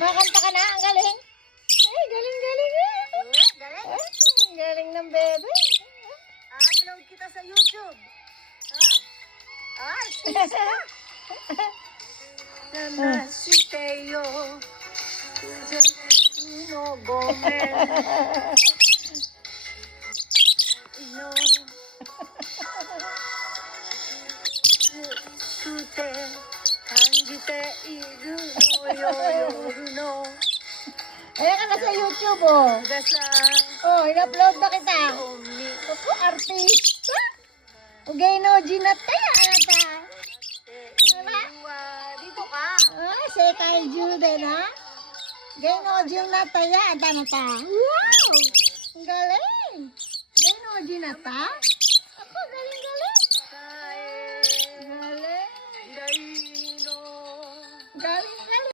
Makanta ka na, ang galing. Ay, galing. Galing. Ay, galing ng bebe. Upload kita sa YouTube. Artista. Naman si Teo. Uno Gomez. No. Sute. Kanjite iru no yoru no. Ayan ka na sa YouTube, oh. Gasa. Oh, in-upload na kita. Omi. Ako, artista. Ugay no, ginataya ata. Diba? Dito ka. Ah, sekay Juden, ha? Gay no, ginataya. Ata na ta. Wow! Ang galing. Gay no, ginata. Ako, galing. Kae. Galing. Gaino. Galing.